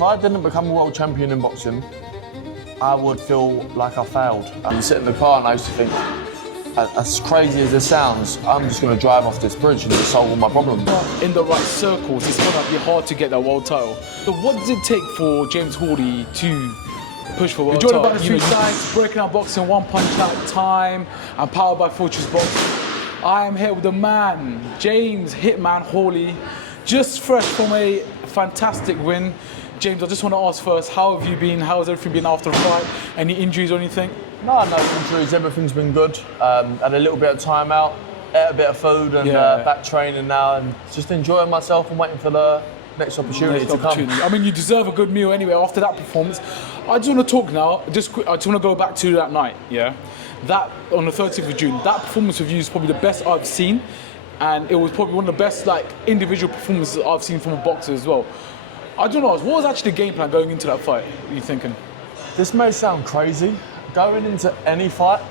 if I didn't become a world champion in boxing, I would feel like I failed. I sit in the car and I used to think, as crazy as this sounds, I'm just going to drive off this bridge and just solve all my problems. In the right circles, it's going to be hard to get that world title. So what does it take for James Hawley to push for world title? You're talking about the 3 sides, breaking out boxing, 1 punch at a time, and powered by Fortress Boxing. I am here with the man, James Hitman Hawley, just fresh from a fantastic win. James, I just want to ask first, how have you been? How has everything been after the fight? Any injuries or anything? No injuries. Everything's been good. Had a little bit of time out, ate a bit of food, and back training now, and just enjoying myself and waiting for the next opportunity to come. I mean, you deserve a good meal anyway after that performance. I just want to talk now. I just want to go back to that night. Yeah, that on the 30th of June. That performance of you is probably the best I've seen, and it was probably one of the best individual performances I've seen from a boxer as well. I don't know, what was actually the game plan going into that fight, are you thinking? This may sound crazy. Going into any fight,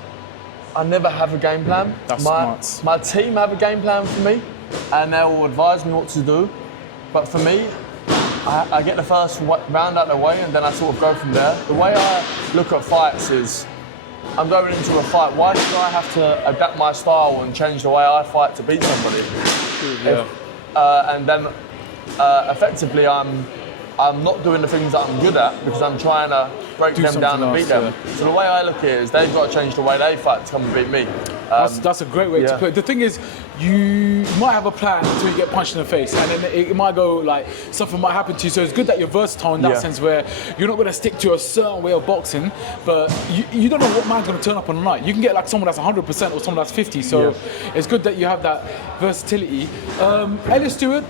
I never have a game plan. That's smart. My team have a game plan for me, and they will advise me what to do. But for me, I get the first round out of the way, and then I sort of go from there. The way I look at fights is, I'm going into a fight, why should I have to adapt my style and change the way I fight to beat somebody? And then effectively I'm not doing the things that I'm good at because I'm trying to break them down and beat them. So the way I look at it is they've got to change the way they fight to come and beat me. That's a great way to put it. The thing is, you might have a plan until you get punched in the face, and then it might go something might happen to you. So it's good that you're versatile in that sense, where you're not going to stick to a certain way of boxing, but you don't know what man's going to turn up on the night. You can get someone that's 100% or someone that's 50. So it's good that you have that versatility. Ellis Stewart,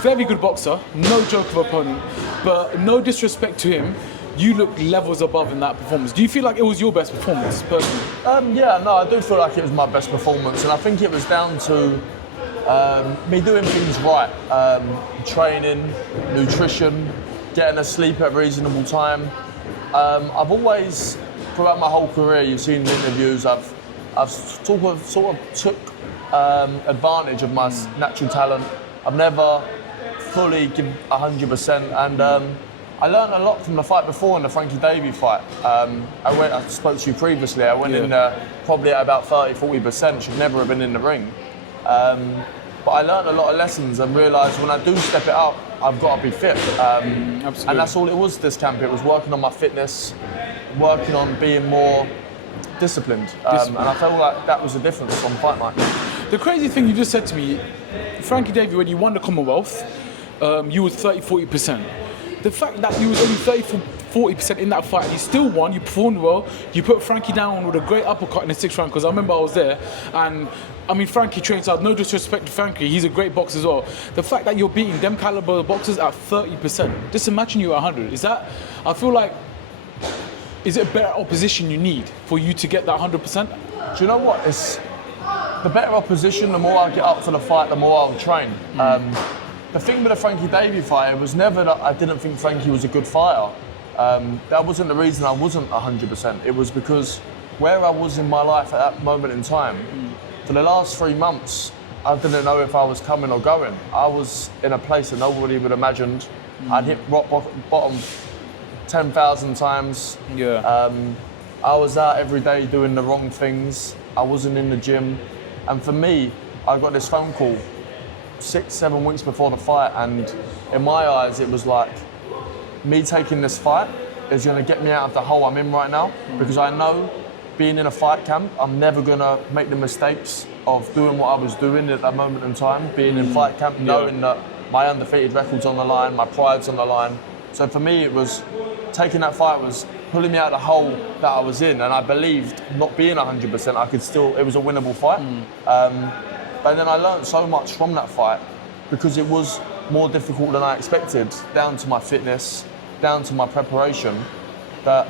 very good boxer, no joke of opponent, but no disrespect to him, you look levels above in that performance. Do you feel like it was your best performance, personally? I do feel like it was my best performance, and I think it was down to me doing things right. Training, nutrition, getting to sleep at a reasonable time. I've always, throughout my whole career, you've seen in interviews, I've sort of took advantage of my natural talent. I've never fully given 100%, and I learned a lot from the fight before, in the Frankie Davey fight. I spoke to you previously, I went in probably at about 30-40%, should never have been in the ring. But I learned a lot of lessons and realised when I do step it up, I've got to be fit. And that's all it was this camp. It was working on my fitness, working on being more disciplined. And I felt like that was the difference on fight night. The crazy thing you just said to me, Frankie Davey, when you won the Commonwealth, you was 30-40%. The fact that you was only 30-40% in that fight, you still won, you performed well, you put Frankie down with a great uppercut in the 6th round, because I remember I was there, and I mean, Frankie trains out, no disrespect to Frankie, he's a great boxer as well. The fact that you're beating them caliber of boxers at 30%, just imagine you at 100, I feel like, is it better opposition you need for you to get that 100%? Do you know what? It's the better opposition, the more I get up for the fight, the more I'll train. The thing with the Frankie Davey fight, it was never that I didn't think Frankie was a good fighter. That wasn't the reason I wasn't 100%. It was because where I was in my life at that moment in time, for the last 3 months, I didn't know if I was coming or going. I was in a place that nobody would have imagined. I'd hit rock bottom 10,000 times. I was out every day doing the wrong things. I wasn't in the gym. And for me, I got this phone call 6-7 weeks before the fight, and in my eyes it was like, me taking this fight is going to get me out of the hole I'm in right now, because I know being in a fight camp, I'm never going to make the mistakes of doing what I was doing at that moment in time, being in fight camp, knowing that my undefeated record's on the line, my pride's on the line. So for me, it was taking that fight was pulling me out of the hole that I was in, and I believed, not being 100%, I could still, it was a winnable fight. But then I learned so much from that fight, because it was more difficult than I expected, down to my fitness, down to my preparation, that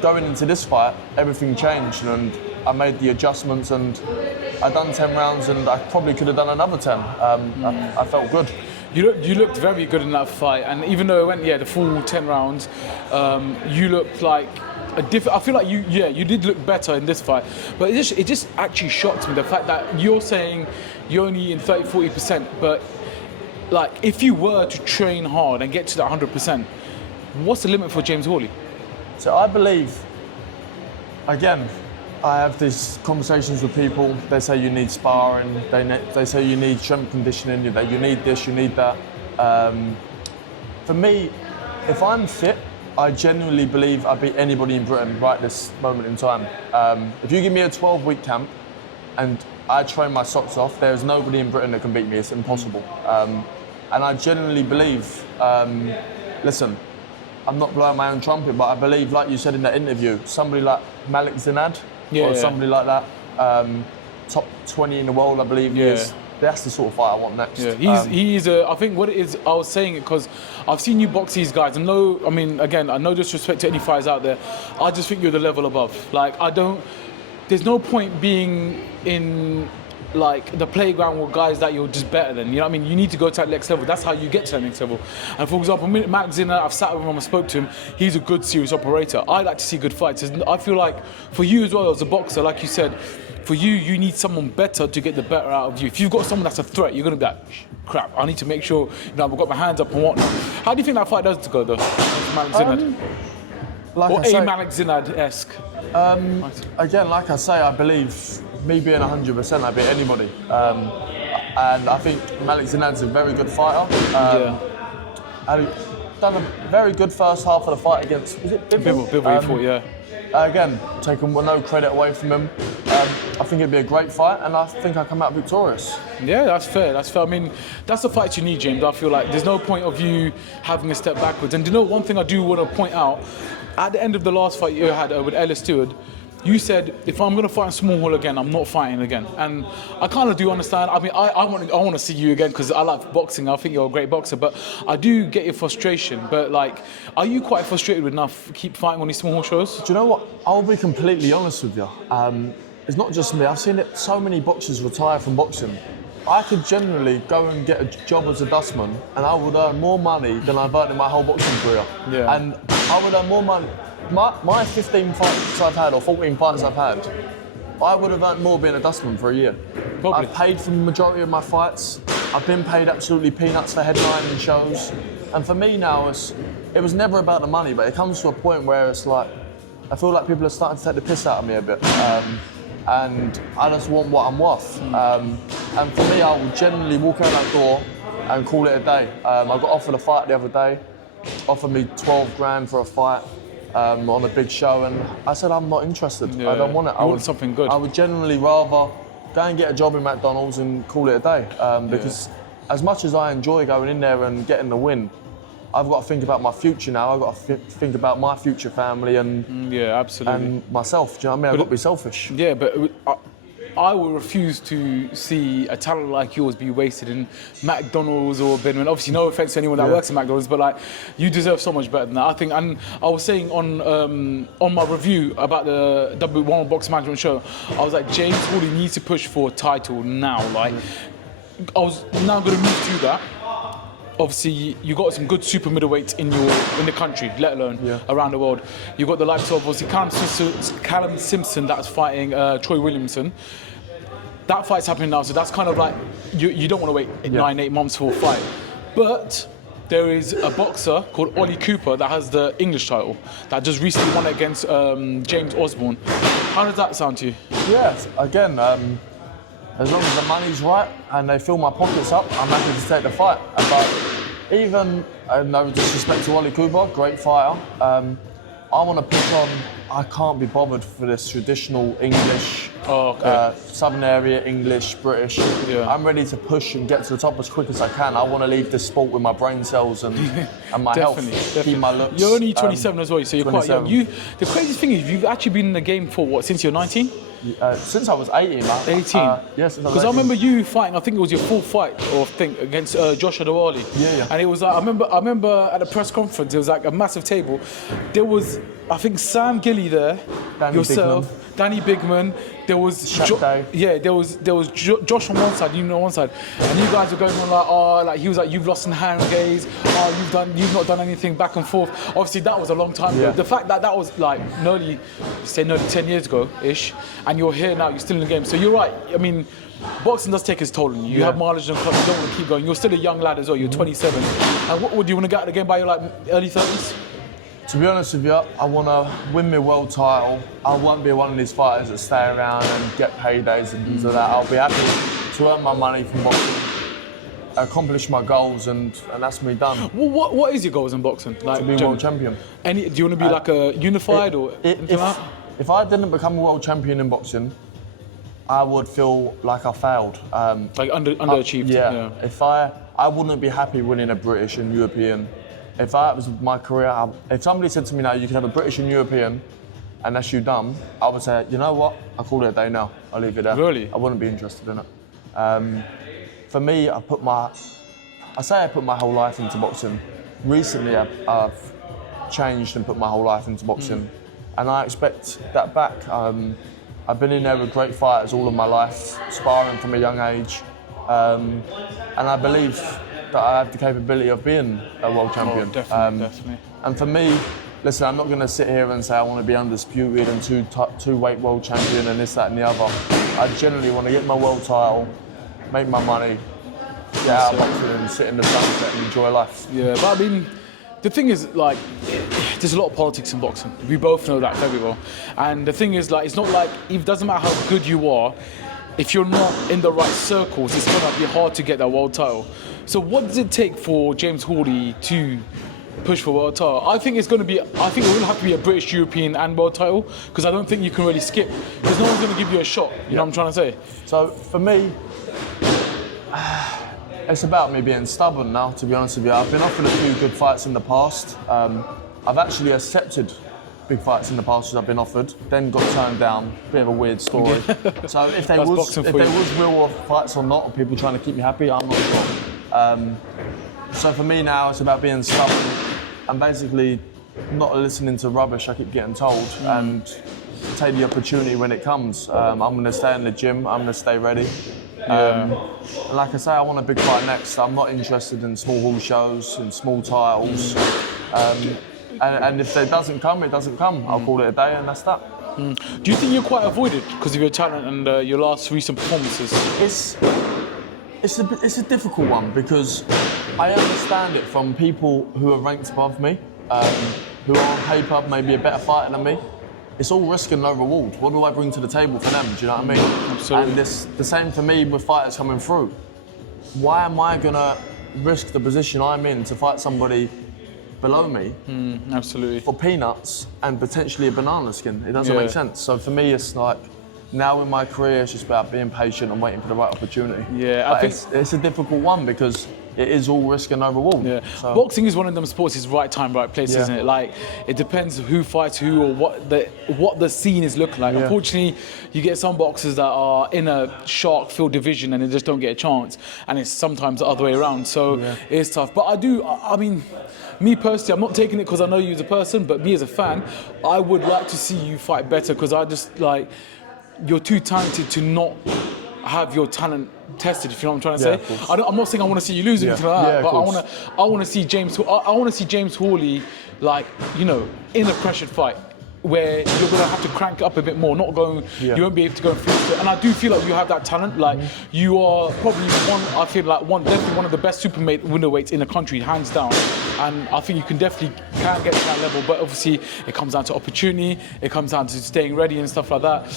going into this fight, everything changed, and I made the adjustments, and I done 10 rounds, and I probably could have done another 10. I felt good. You looked very good in that fight, and even though it went the full 10 rounds, you looked like I feel like you did look better in this fight, but it just actually shocked me, the fact that you're saying you're only in 30-40%, but like if you were to train hard and get to that 100%, What's the limit for James Hawley? So I believe, again, I have these conversations with people. They say you need sparring. They say you need strength conditioning. That you need this, you need that. For me, if I'm fit, I genuinely believe I beat anybody in Britain right this moment in time. If you give me a 12-week camp and I train my socks off, there's nobody in Britain that can beat me. It's impossible. And I genuinely believe, listen, I'm not blowing my own trumpet, but I believe, like you said in that interview, somebody like Malik Zinad somebody like that, top 20 in the world, I believe he is. That's the sort of fight I want next. Yeah, he's I think what it is, I was saying it because I've seen you box these guys, and no disrespect to any fighters out there, I just think you're the level above. Like, there's no point being in like the playground with guys that you're just better than. You know what I mean? You need to go to that next level. That's how you get to that next level. And for example, Matt Zinner, I've sat with him, I spoke to him. He's a good, serious operator. I like to see good fights. I feel like for you as well as a boxer, like you said, for you, you need someone better to get the better out of you. If you've got someone that's a threat, you're gonna be like, crap, I need to make sure, I've got my hands up and whatnot. How do you think that fight does go though? Malik Zinad? Malik Zinad-esque? Again, like I say, I believe me being 100%, I beat anybody. And I think Malik Zinad's a very good fighter. I've done a very good first half of the fight against, was it Bivol? Bivol, he fought, yeah. Again, taking no credit away from him. I think it'd be a great fight, and I think I come out victorious. Yeah, that's fair. I mean, that's the fight you need, James. I feel like there's no point of you having a step backwards. And one thing I do want to point out, at the end of the last fight you had with Ellis Stewart, you said, if I'm going to fight in small hall again, I'm not fighting again. And I kind of do understand. I mean, I want to see you again because I like boxing. I think you're a great boxer. But I do get your frustration. But, like, are you quite frustrated with enough keep fighting on these small hall shows? Do you know what? I'll be completely honest with you. It's not just me. I've seen it. So many boxers retire from boxing. I could generally go and get a job as a dustman and I would earn more money than I've earned in my whole boxing career. Yeah. And I would earn more money. My 15 fights I've had, or 14 fights I've had, I would have earned more being a dustman for a year. Probably. I've paid for the majority of my fights. I've been paid absolutely peanuts for headlining shows. And for me now, it was never about the money, but it comes to a point where it's like, I feel like people are starting to take the piss out of me a bit. And I just want what I'm worth. And for me, I will generally walk out that door and call it a day. I got offered a fight the other day, offered me 12 grand for a fight. On a big show, and I said I'm not interested. I don't want it. I want something good. I would generally rather go and get a job in McDonald's and call it a day. Because as much as I enjoy going in there and getting the win, I've got to think about my future now. I've got to think about my future family and absolutely, and myself. Do you know what I mean? I've got to be selfish. Yeah, but I will refuse to see a talent like yours be wasted in McDonald's or Benman. Obviously, no offense to anyone that works at McDonald's, but like, you deserve so much better than that. I think, and I was saying on my review about the W1 Box Management show, I was like, James Hawley needs to push for a title now. Like, I was now going to move to that. Obviously, you got some good super middleweights in the country, let alone around the world. You got the likes of obviously Callum Simpson that's fighting Troy Williamson. That fight's happening now, so that's kind of like you don't want to wait 9-8 months for a fight. But there is a boxer called Ollie Cooper that has the English title that just recently won against James Osborne. How does that sound to you? Yes, again. As long as the money's right and they fill my pockets up, I'm happy to take the fight. But even, no disrespect to Wally Cooper, great fighter, I want to pick on, I can't be bothered for this traditional English, Southern area, English, British. I'm ready to push and get to the top as quick as I can. I want to leave this sport with my brain cells and my health, keep my looks. You're only 27 as well, so you're 27. Quite young. The craziest thing is, you've actually been in the game for what, since you're 19? Since I was 18, man. 18? Yes, because I remember you fighting, I think it was your full fight or thing against Josh Adewale. Yeah. And it was like, I remember at the press conference, it was like a massive table. There was, I think, Sam Gilly there, yourself, Danny Bigman. There was there was Josh on one side, you on one side, and you guys were going on like he was like, you've lost in hand gaze, you've not done anything, back and forth. Obviously that was a long time ago. The fact that was like nearly 10 years ago ish, and you're here now, you're still in the game. So you're right. I mean, boxing does take its toll on you. You have mileage and club, you don't want to keep going. You're still a young lad as well. You're 27. And what would you want to get out of the game by your like early 30s? To be honest with you, I want to win my world title. I won't be one of these fighters that stay around and get paydays and things like that. I'll be happy to earn my money from boxing, accomplish my goals, and that's me done. Well, what is your goals in boxing? Like, To be world champion. Do you want to be like a unified or anything like that? If I didn't become a world champion in boxing, I would feel like I failed. Like underachieved. Yeah. If I wouldn't be happy winning a British and European. If I was my career, if somebody said to me now, you can have a British and European, and that's you done, I would say, you know what? I'll call it a day now. I'll leave it there. Really? I wouldn't be interested in it. For me, I put my whole life into boxing. Recently, I've changed and put my whole life into boxing, and I expect that back. I've been in there with great fighters all of my life, sparring from a young age, and I believe that I have the capability of being a world champion. Oh, definitely. And for me, listen, I'm not going to sit here and say I want to be undisputed and two-weight world champion and this, that, and the other. I generally want to get my world title, make my money, get out of boxing and sit in the sunset and enjoy life. Yeah, but I mean, the thing is, like, there's a lot of politics in boxing. We both know that very well. And the thing is, like, it's not like, it doesn't matter how good you are, if you're not in the right circles, it's going to be hard to get that world title. So what does it take for James Hawley to push for world title? I think it will have to be a British, European and world title, because I don't think you can really skip, because no one's going to give you a shot, you know what I'm trying to say? So for me, it's about me being stubborn now, to be honest with you. I've been offered a few good fights in the past. I've actually accepted big fights in the past as I've been offered, then got turned down. Bit of a weird story. So if there was real fights or not, or people trying to keep me happy, I'm not sure. So for me now, it's about being stubborn and basically not listening to rubbish I keep getting told and take the opportunity when it comes. I'm going to stay in the gym. I'm going to stay ready. Like I say, I want a big fight next. I'm not interested in small hall shows and small titles. And if it doesn't come, it doesn't come. I'll call it a day and that's that. Do you think you're quite avoided because of your talent and your last recent performances? It's a difficult one because I understand it from people who are ranked above me, who are on paper maybe a better fighter than me. It's all risk and no reward. What do I bring to the table for them? Do you know what I mean? Absolutely. And it's the same for me with fighters coming through. Why am I gonna risk the position I'm in to fight somebody below me absolutely. for peanuts and potentially a banana skin? It doesn't make sense. So for me, it's like, now in my career, it's just about being patient and waiting for the right opportunity. Yeah, I think it's a difficult one because it is all risk and no reward. Yeah. So. Boxing is one of them sports. It's right time, right place, isn't it? Like, it depends who fights who or what the scene is looking like. Unfortunately, you get some boxers that are in a shark-filled division and they just don't get a chance, and it's sometimes the other way around. So it's tough. But I mean, me personally, I'm not taking it because I know you as a person, but me as a fan, I would like to see you fight better because I just like. You're too talented to not have your talent tested, if you know what I'm trying to say. I'm not saying I want to see you lose anything like that, but I want to see James Hawley, like, you know, in a pressured fight where you're going to have to crank it up a bit more, not going, you won't be able to go and finish it. And I do feel like you have that talent. Like, you are probably definitely one of the best super middleweights in the country, hands down. And I think you can get to that level, but obviously it comes down to opportunity, it comes down to staying ready and stuff like that.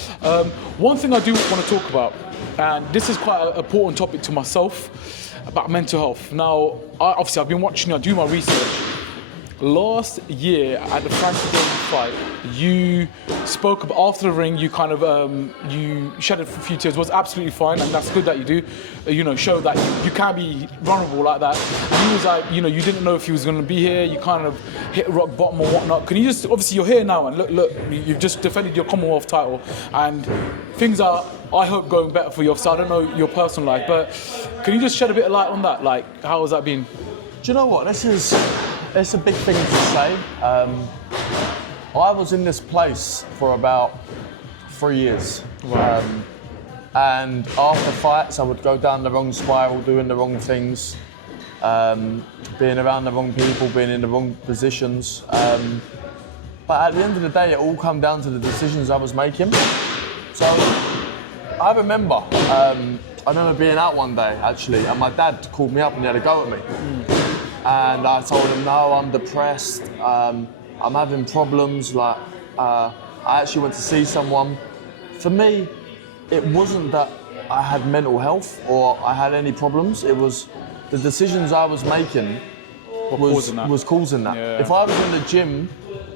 One thing I do want to talk about, and this is quite an important topic to myself, about mental health. Now, I've been watching, I do my research. Last year at the Frankie Davis fight, you spoke about after the ring. You kind of you shed a few tears. Was absolutely fine, and that's good that you do. You know, show that you can be vulnerable like that. And he was like, you know, you didn't know if he was going to be here. You kind of hit rock bottom or whatnot. Can you just, obviously you're here now, and look, you've just defended your Commonwealth title, and things are, I hope, going better for you. Obviously, I don't know your personal life, but can you just shed a bit of light on that? Like, how has that been? Do you know what? It's a big thing to say. I was in this place for about 3 years. Wow. And after fights, I would go down the wrong spiral, doing the wrong things, being around the wrong people, being in the wrong positions. But at the end of the day, it all come down to the decisions I was making. So I remember being out one day, actually, and my dad called me up and he had a go at me. And I told him, no, I'm depressed. I'm having problems. Like, I actually went to see someone. For me, it wasn't that I had mental health or I had any problems. It was the decisions I was making was causing that. Yeah. If I was in the gym,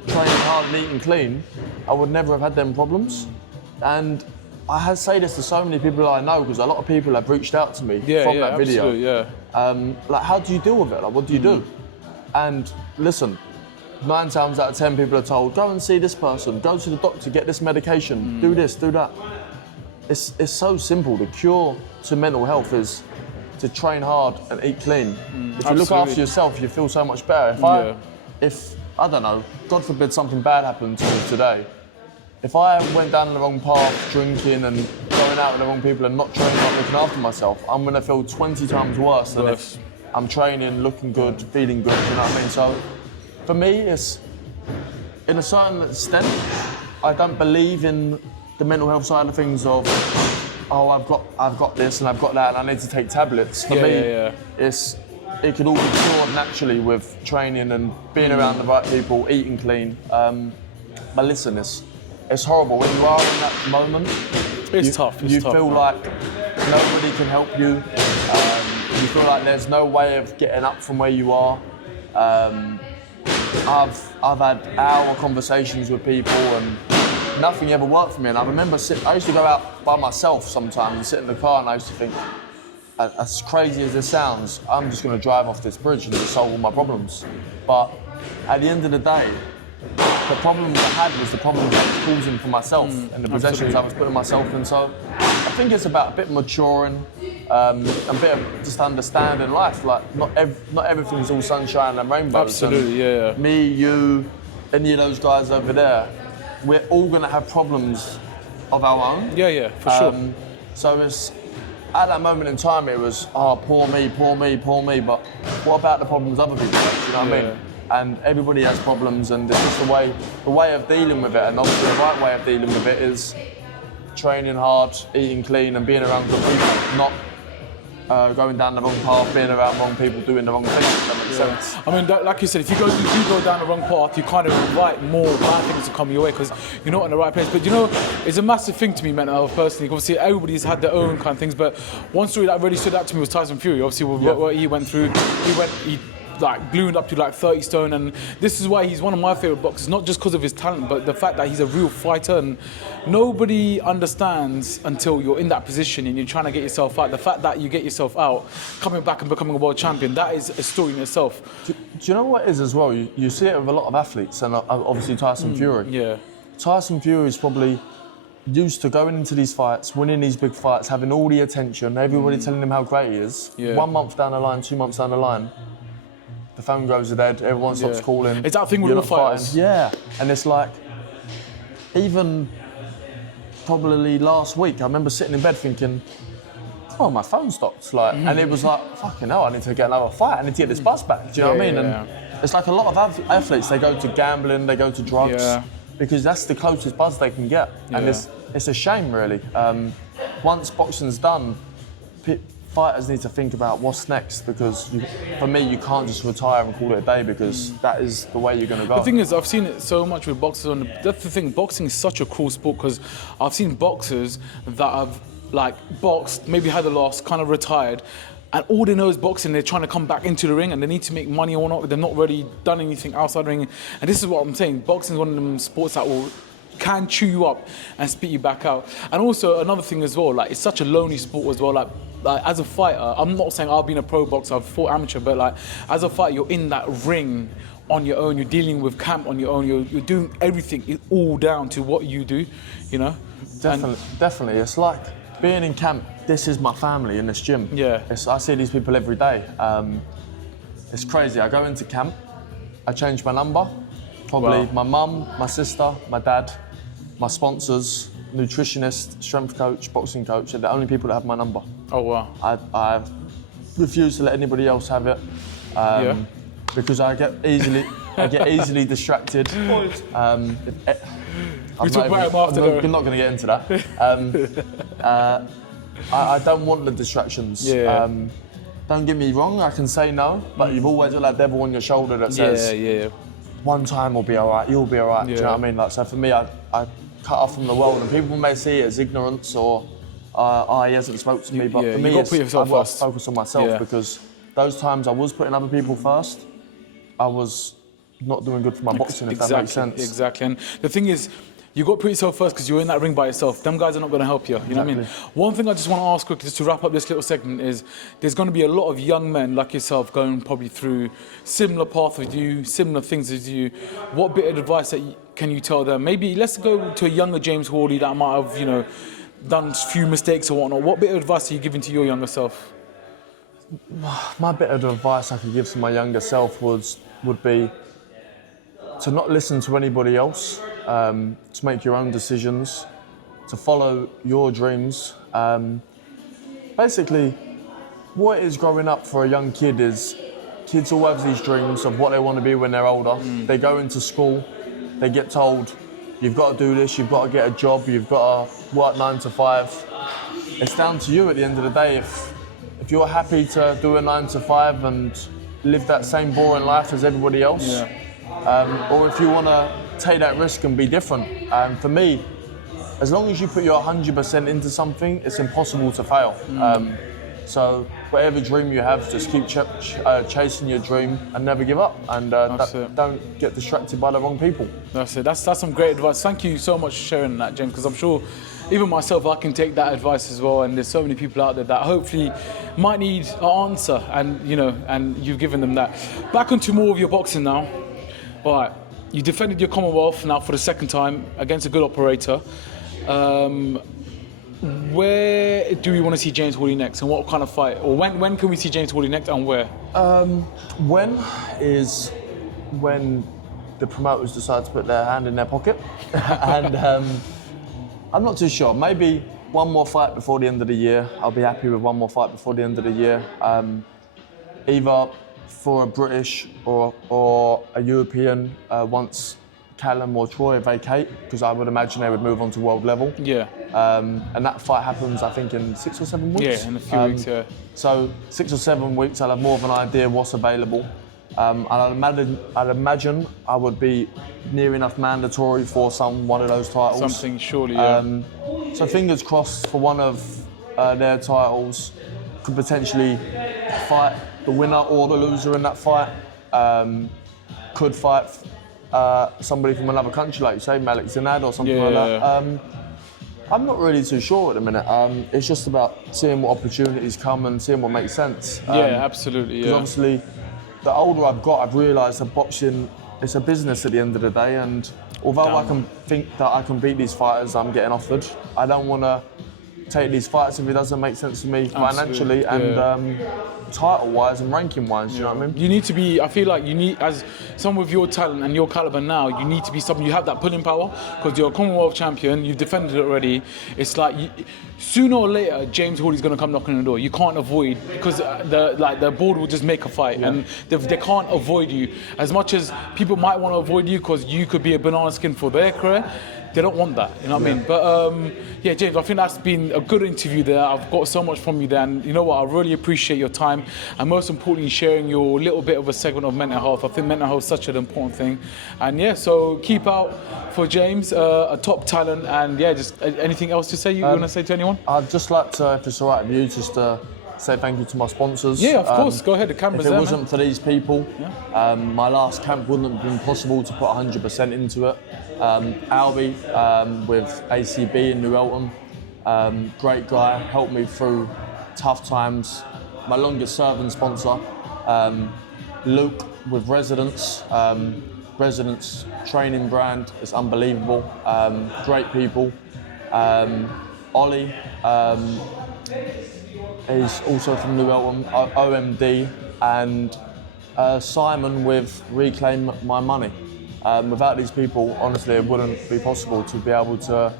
training hard and eating clean, I would never have had them problems. And I say this to so many people I know because a lot of people have reached out to me from that video. Like, how do you deal with it? Like, what do you do? And listen, 9 times out of 10 people are told, go and see this person, go to the doctor, get this medication, do this, do that. It's so simple. The cure to mental health is to train hard and eat clean. If you look after yourself, you feel so much better. If I don't know, God forbid something bad happened to me today, if I went down the wrong path, drinking and going out with the wrong people and not training, not looking after myself, I'm gonna feel 20 times worse than if I'm training, looking good, feeling good, you know what I mean? So for me, it's, in a certain extent, I don't believe in the mental health side of things of, oh, I've got this and I've got that and I need to take tablets. For me, it can all be cured naturally with training and being around the right people, eating clean. But listen, it's horrible. When you are in that moment, it's tough. You feel like nobody can help you. You feel like there's no way of getting up from where you are. I've had hour conversations with people and nothing ever worked for me. And I remember I used to go out by myself sometimes and sit in the car and I used to think, as crazy as this sounds, I'm just going to drive off this bridge and just solve all my problems. But at the end of the day, the problems I had was the problems I was causing for myself and the possessions I was putting myself in. So I think it's about a bit maturing, a bit of just understanding life. Like not everything's all sunshine and rainbows. Absolutely, and me, you, any of those guys over there, we're all going to have problems of our own. Yeah, for sure. So it's, at that moment in time, it was, oh, poor me. But what about the problems other people have? You know what I mean? And everybody has problems, and it's just the way of dealing with it. And obviously, the right way of dealing with it is training hard, eating clean, and being around good people, not going down the wrong path, being around wrong people, doing the wrong things. If that makes sense. I mean, like you said, if you go down the wrong path, you kind of invite more bad things to come your way because you're not in the right place. But you know, it's a massive thing to me, mental health personally. Obviously, everybody's had their own kind of things. But one story that really stood out to me was Tyson Fury. Obviously, what he went through, he like ballooned up to like 30 stone, and this is why he's one of my favorite boxers, not just because of his talent, but the fact that he's a real fighter. And nobody understands until you're in that position and you're trying to get yourself out. The fact that you get yourself out, coming back and becoming a world champion, that is a story in itself. Do you know what it is as well? You see it with a lot of athletes, and obviously Tyson Fury. Yeah. Tyson Fury is probably used to going into these fights, winning these big fights, having all the attention, everybody telling him how great he is. 1 month down the line, 2 months down the line, the phone goes dead, everyone stops calling. It's that thing with all fighters. Yeah, and it's like, even probably last week, I remember sitting in bed thinking, oh, my phone stopped. Like, and it was like, fucking hell, I need to get another fight, I need to get this buzz back, do you know what I mean? And it's like a lot of athletes, they go to gambling, they go to drugs, because that's the closest buzz they can get. And it's a shame, really. Once boxing's done, fighters need to think about what's next, because for me, you can't just retire and call it a day, because that is the way you're going to go. The thing is, I've seen it so much with boxers. That's the thing, boxing is such a cool sport, because I've seen boxers that have like boxed, maybe had a loss, kind of retired, and all they know is boxing. They're trying to come back into the ring and they need to make money or not. They've not really done anything outside the ring. And this is what I'm saying, boxing is one of them sports that can chew you up and spit you back out. And also another thing as well, like it's such a lonely sport as well. Like as a fighter, I'm not saying I've been a pro boxer, I've fought amateur, but like as a fighter, you're in that ring on your own. You're dealing with camp on your own. You're doing everything all down to what you do, you know. Definitely. It's like being in camp. This is my family in this gym. Yeah. I see these people every day. It's crazy. I go into camp. I change my number. Probably my mum, my sister, my dad, my sponsors, nutritionist, strength coach, boxing coach are the only people that have my number. Oh wow. I refuse to let anybody else have it because I get easily distracted. We talk about him after. I'm not going to get into that. I don't want the distractions. Don't get me wrong, I can say no, but you've always got that devil on your shoulder that says, one time will be all right, you'll be all right. Do you know what I mean? Like, so for me, I cut off from the world, and people may see it as ignorance or, he hasn't spoke to me, but for me, I've got to focus on myself because those times I was putting other people first, I was not doing good for my boxing, if that makes sense. Exactly, and the thing is, you got to put yourself first because you're in that ring by yourself. Them guys are not going to help you. You know what I mean? One thing I just want to ask quickly, just to wrap up this little segment, is there's going to be a lot of young men like yourself going probably through similar path with you, similar things as you. What bit of advice can you tell them? Maybe let's go to a younger James Hawley that might have, you know, done a few mistakes or whatnot. What bit of advice are you giving to your younger self? My bit of advice I could give to my younger self would be to not listen to anybody else, to make your own decisions, to follow your dreams. Basically, what it is growing up for a young kid is kids all have these dreams of what they want to be when they're older. They go into school, they get told, you've got to do this, you've got to get a job, you've got to work 9 to 5. It's down to you at the end of the day. If you're happy to do a 9 to 5 and live that same boring life as everybody else, or if you want to take that risk and be different. For me, as long as you put your 100% into something, it's impossible to fail. So whatever dream you have, just keep chasing your dream and never give up. And don't get distracted by the wrong people. That's it. That's some great advice. Thank you so much for sharing that, James, because I'm sure even myself, I can take that advice as well. And there's so many people out there that hopefully might need an answer, and and you've given them that. Back onto more of your boxing now. All right, you defended your Commonwealth now for the second time against a good operator. Where do we want to see James Hawley next, and what kind of fight? Or when can we see James Hawley next, and where? When the promoters decide to put their hand in their pocket, and I'm not too sure. Maybe one more fight before the end of the year. I'll be happy with one more fight before the end of the year. Either for a British or a European once Callum or Troy vacate, because I would imagine they would move on to world level. Yeah. And that fight happens, I think, in 6 or 7 weeks. Yeah, in a few weeks, yeah. So 6 or 7 weeks, I'll have more of an idea what's available. And I'd imagine I would be near enough mandatory for one of those titles. Something, surely, yeah. So fingers crossed for one of their titles. Could potentially fight the winner or the loser in that fight. Could fight somebody from another country, like you say, Malik Zinad or something like that. I'm not really too sure at the minute. It's just about seeing what opportunities come and seeing what makes sense. Absolutely. Because obviously, the older I've got, I've realised that boxing is a business at the end of the day. And although I can think that I can beat these fighters I'm getting offered, I don't want to take these fights if it doesn't make sense for me financially and title-wise and ranking-wise. You know what I mean? You need to be. I feel like you need, as someone with your talent and your caliber now, you need to be something. You have that pulling power because you're a Commonwealth champion. You've defended it already. It's like sooner or later, James Hawley's going to come knocking on the door. You can't avoid, because the board will just make a fight, and they can't avoid you. As much as people might want to avoid you because you could be a banana skin for their career, they don't want that, you know what I mean? But James, I think that's been a good interview there. I've got so much from you there, and you know what? I really appreciate your time, and most importantly, sharing your little bit of a segment of mental health. I think mental health is such an important thing, and so keep out for James, a top talent, and just anything else to say you want to say to anyone? I'd just like to, if it's all right with you, just to say thank you to my sponsors. Yeah, of course. Go ahead. The camera's there. If it wasn't for these people, my last camp wouldn't have been possible to put 100% into it. Albie with ACB in New Elton, great guy, helped me through tough times. My longest serving sponsor, Luke with Residence. Residence training brand is unbelievable. Great people. Ollie is also from New Elton, OMD, and Simon with Reclaim My Money. Without these people, honestly, it wouldn't be possible to be able to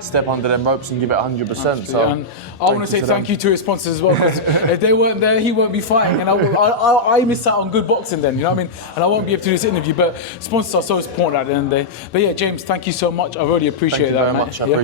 step under them ropes and give it 100%. So, and I want to say thank you to his sponsors as well, because if they weren't there, he won't be fighting, and I miss out on good boxing then, you know what I mean? And I won't be able to do this interview, but sponsors are so important at the end of the day. But James, thank you so much. I really appreciate that, Thank you very much. I appreciate it.